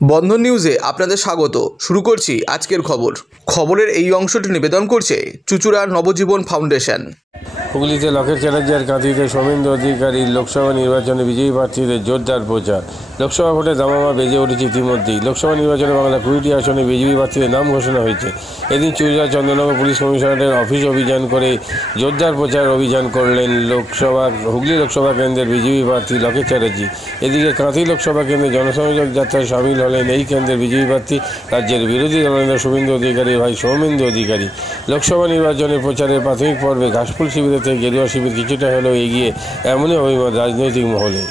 বন্ধন নিউজে আপনাদের স্বাগত। শুরু করছি আজকের খবরের এই অংশটি নিবেদন করছে চুঁচুড়া নবজীবন ফাউন্ডেশন। হুগলিতে লকেট চ্যাটার্জি আর কাঁথিতে সৌমেন্দু অধিকারী লোকসভা নির্বাচনে বিজয়ী প্রার্থীদের জোরদার প্রচার। লোকসভা ভোটে দামামা বেজে উঠেছে ইতিমধ্যেই। লোকসভা নির্বাচনে বাংলা 20টি আসনে বিজেপি প্রার্থীদের নাম ঘোষণা হয়েছে। এদিন চুঁচুড়া চন্দননগর পুলিশ কমিশনারের অফিস অভিযান করে জোরদার প্রচার অভিযান করলেন হুগলি লোকসভা কেন্দ্রের বিজেপি প্রার্থী লকেট চ্যাটার্জি। এদিকে কাঁথি লোকসভা কেন্দ্রে জনসংযোগ যাত্রায় সামিল হলেন এই কেন্দ্রের বিজেপি প্রার্থী রাজ্যের বিরোধী দলনেতা শুভেন্দু অধিকারীর ভাই সৌমেন্দু অধিকারী। লোকসভা নির্বাচনের প্রচারের প্রাথমিক পর্বে ঘাসফুল শিবিরের থেকে গেরুয়া শিবির কিছুটা হলেও এগিয়ে, এমনই অভিমত রাজনৈতিক মহলে।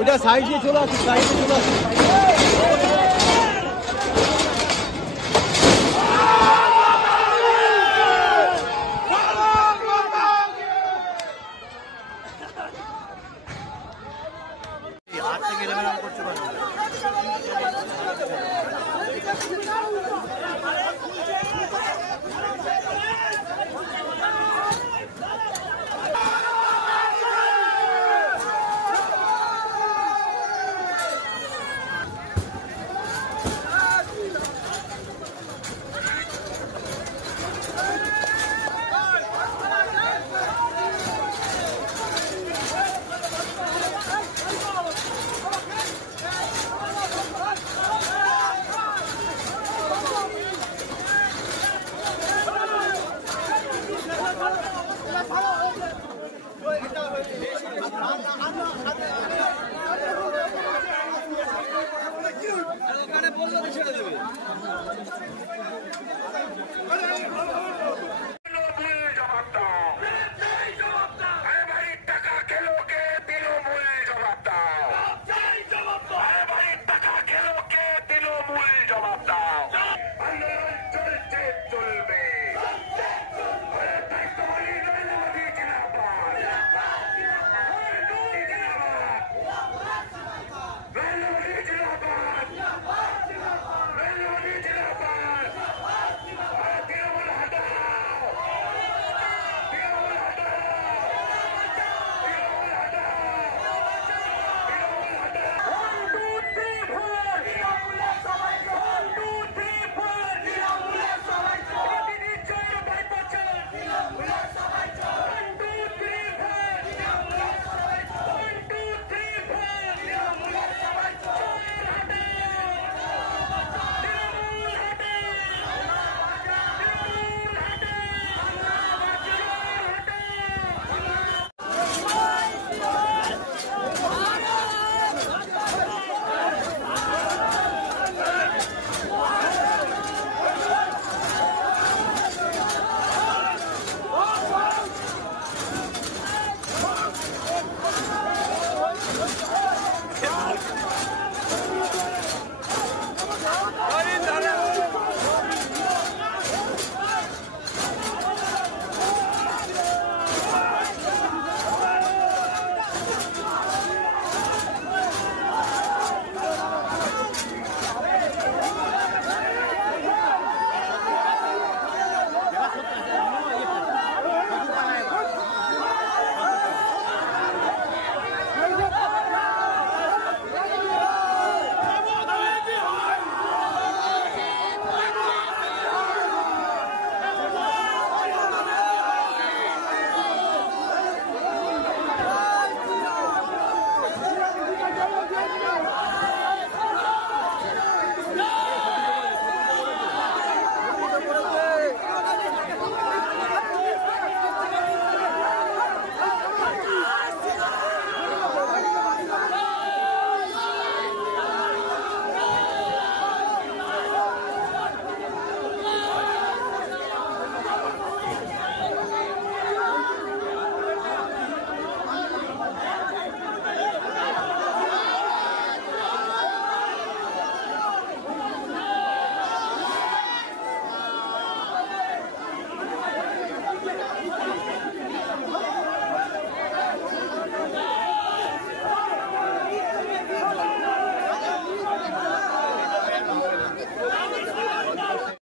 ওটা সাইডে চলে আসুন, সাইডে চলে আসুন।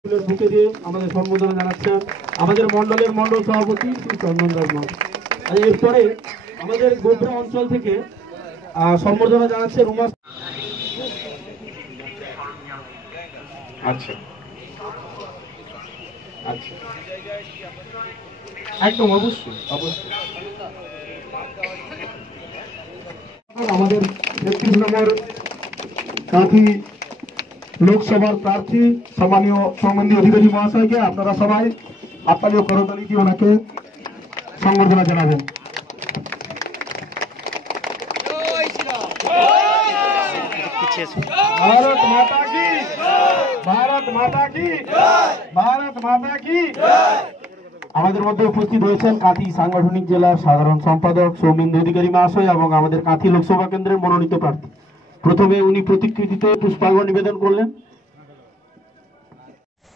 ফুলের বুকে দিয়ে আমাদের সম্বোধনা জানাচ্ছেন আমাদের মণ্ডলের মণ্ডল সভাপতি শ্রী চন্দন দাস মহাশয়। আর এরপরে আমাদের গোবরা অঞ্চল থেকে সম্বর্ধনা জানাচ্ছে রুমা। আচ্ছা আচ্ছা একদম অবশ্যই অবশ্যই আমাদের ৩৩ নম্বর কাঁথি লোকসভার প্রার্থী সম্মানীয় সৌমেন্দু অধিকারী মহাশয়কে আপনারা সবাই হাততালি ও করতালি দিয়ে ওনাকে সংবর্ধনা জানাবেন। ভারত মাতা কি, ভারত মাতা কি, ভারত মাতা কি। আমাদের মধ্যে উপস্থিত হয়েছেন কাঁথি সাংগঠনিক জেলার সাধারণ সম্পাদক সৌমেন্দু অধিকারী মহাশয় এবং আমাদের কাঁথি লোকসভা কেন্দ্রের মনোনীত প্রার্থী। প্রথমে উনি প্রতিকৃতিতে পুষ্পার্ঘ্য নিবেদন করলেন।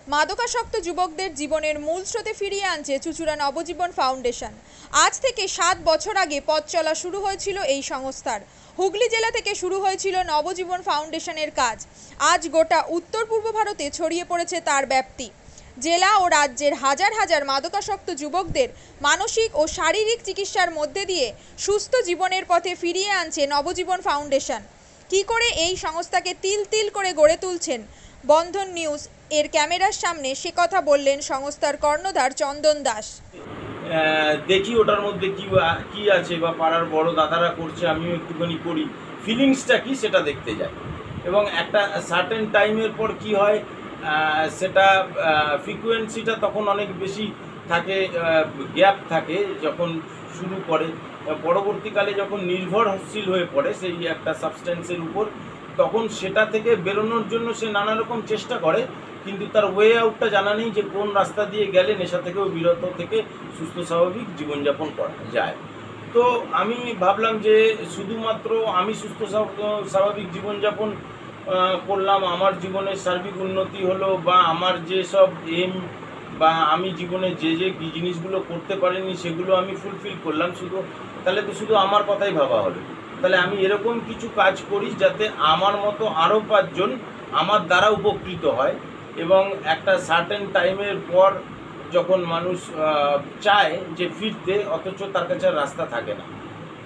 মাদকাসক্ত যুবকদের জীবনের মূল স্রোতে ফিরিয়ে আনছে চুঁচুড়া নবজীবন ফাউন্ডেশন। আজ থেকে 7 বছর আগে পথ চলা শুরু হয়েছিল এই সংস্থার। হুগলি জেলা থেকে শুরু হয়েছিল নবজীবন ফাউন্ডেশনের কাজ। আজ গোটা উত্তর পূর্ব ভারতে ছড়িয়ে পড়েছে তার ব্যাপ্তি। জেলা ও রাজ্যের হাজার হাজার মাদকাসক্ত যুবকদের মানসিক ও শারীরিক চিকিৎসার মধ্যে দিয়ে সুস্থ জীবনের পথে ফিরিয়ে আনছে নবজীবন ফাউন্ডেশন। কী করে এই সংস্থাকে তিল তিল করে গড়ে তুলছেন বন্ধন নিউজ এর ক্যামেরার সামনে সে কথা বললেন সংস্থার কর্ণধার চন্দন দাস। দেখি ওটার মধ্যে কি আছে বা পাড়ার বড় দাদারা করছে, আমিও একটুখানি করি, ফিলিংসটা কি সেটা দেখতে যাই। এবং একটা সার্টেন টাইমের পর কি হয় সেটা ফ্রিকোয়েন্সিটা তখন অনেক বেশি থাকে, গ্যাপ থাকে যখন শুরু করে। পরবর্তীকালে যখন নির্ভরশীল হয়ে পড়ে সেই একটা সাবস্টেন্সের উপর, তখন সেটা থেকে বেরোনোর জন্য সে নানা রকম চেষ্টা করে, কিন্তু তার ওয়ে আউটটা জানা নেই যে কোন রাস্তা দিয়ে গেলে নেশা থেকেও বিরত থেকে সুস্থ স্বাভাবিক জীবনযাপন করা যায়। তো আমি ভাবলাম যে শুধুমাত্র আমি সুস্থ স্বাভাবিক জীবনযাপন করলাম, আমার জীবনের সার্বিক উন্নতি হলো, বা আমার যেসব এম বা আমি জীবনে যে জিনিসগুলো করতে পারিনি সেগুলো আমি ফুলফিল করলাম, তাহলে তো শুধু আমার কথাই ভাবা হলো। তাহলে আমি এরকম কিছু কাজ করি যাতে আমার মতো আরও 5 জন আমার দ্বারা উপকৃত হয়। এবং একটা সার্টেন টাইমের পর যখন মানুষ চায় যে ফিরতে, অথচ তার কাছে রাস্তা থাকে না,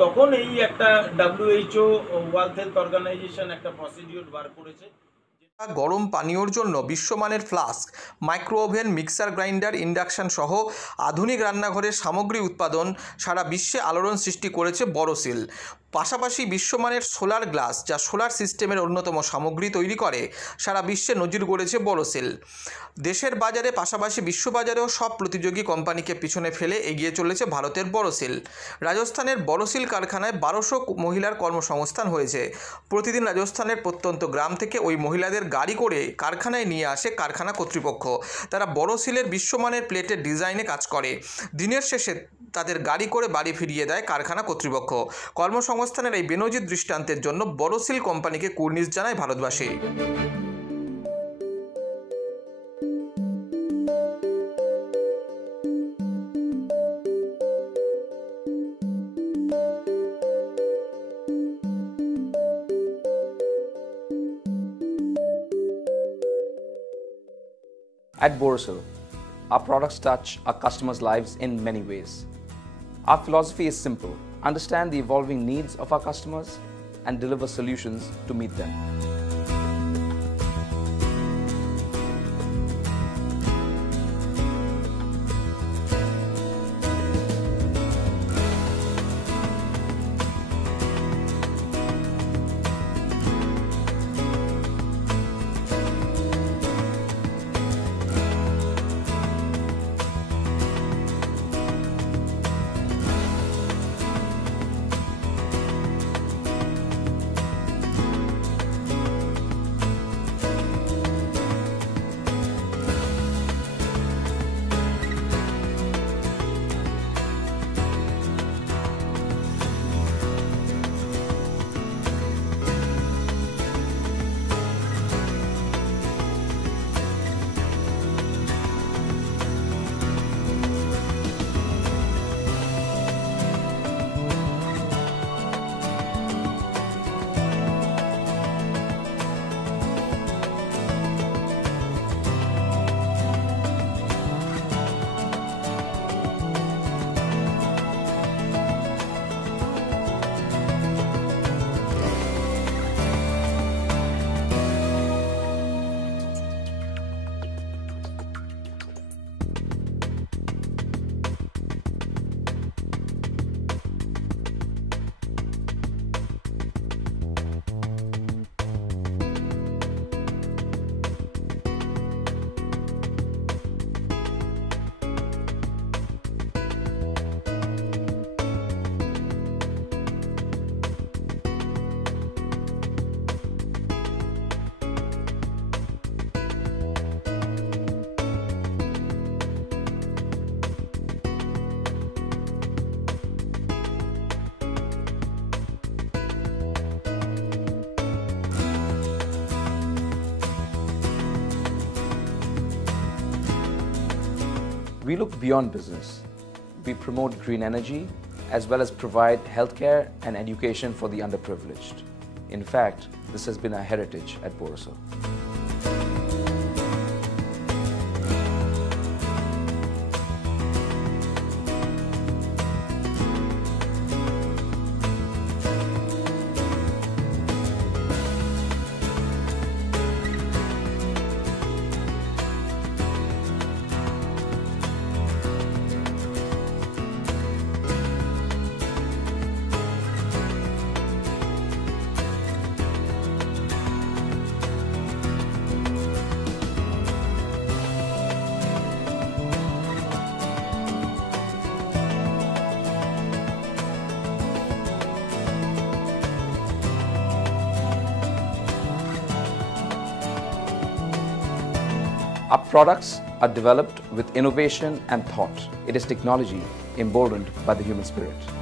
তখন এই একটা WHO ওয়ার্ল্ড হেলথ অর্গানাইজেশন একটা প্রসিডিউর বার করেছে। গরম পানীয়র জন্য বিশ্বমানের flask, micro oven, mixer grinder, induction সহ আধুনিক রান্নাঘরের সামগ্রী উৎপাদন সারা বিশ্বে আলোড়ন সৃষ্টি করেছে বড়সিল। পাশাপাশি বিশ্বমানের সোলার গ্লাস, যা সোলার সিস্টেমের অন্যতম সামগ্রী তৈরি করে, সারা বিশ্বে নজির গড়েছে বড়সিল। দেশের বাজারে পাশাপাশি বিশ্ববাজারেও সব প্রতিযোগী কোম্পানিকে পিছনে ফেলে এগিয়ে চলেছে ভারতের বড়সিল। রাজস্থানের বড়সিল কারখানায় 1200 মহিলার কর্মসংস্থান হয়েছে। প্রতিদিন রাজস্থানের প্রত্যন্ত গ্রাম থেকে ওই মহিলাদের গাড়ি করে কারখানায় নিয়ে আসে কারখানা কর্তৃপক্ষ। তারা বড়সিলের বিশ্বমানের প্লেটের ডিজাইনে কাজ করে। দিনের শেষে তাদের গাড়ি করে বাড়ি ফিরিয়ে দেয় কারখানা কর্তৃপক্ষ। কর্মসংস্থানের এই বেনজির দৃষ্টান্তের জন্য বড়সিল কোম্পানিকে কুর্নিশ জানায় ভারতবাসী। At Borosil, our products touch our customers' lives in many ways. Our philosophy is simple: understand the evolving needs of our customers and deliver solutions to meet them. We look beyond business. We promote green energy as well as provide healthcare and education for the underprivileged. In fact, this has been our heritage at Borosil. Our products are developed with innovation and thought. It is technology emboldened by the human spirit.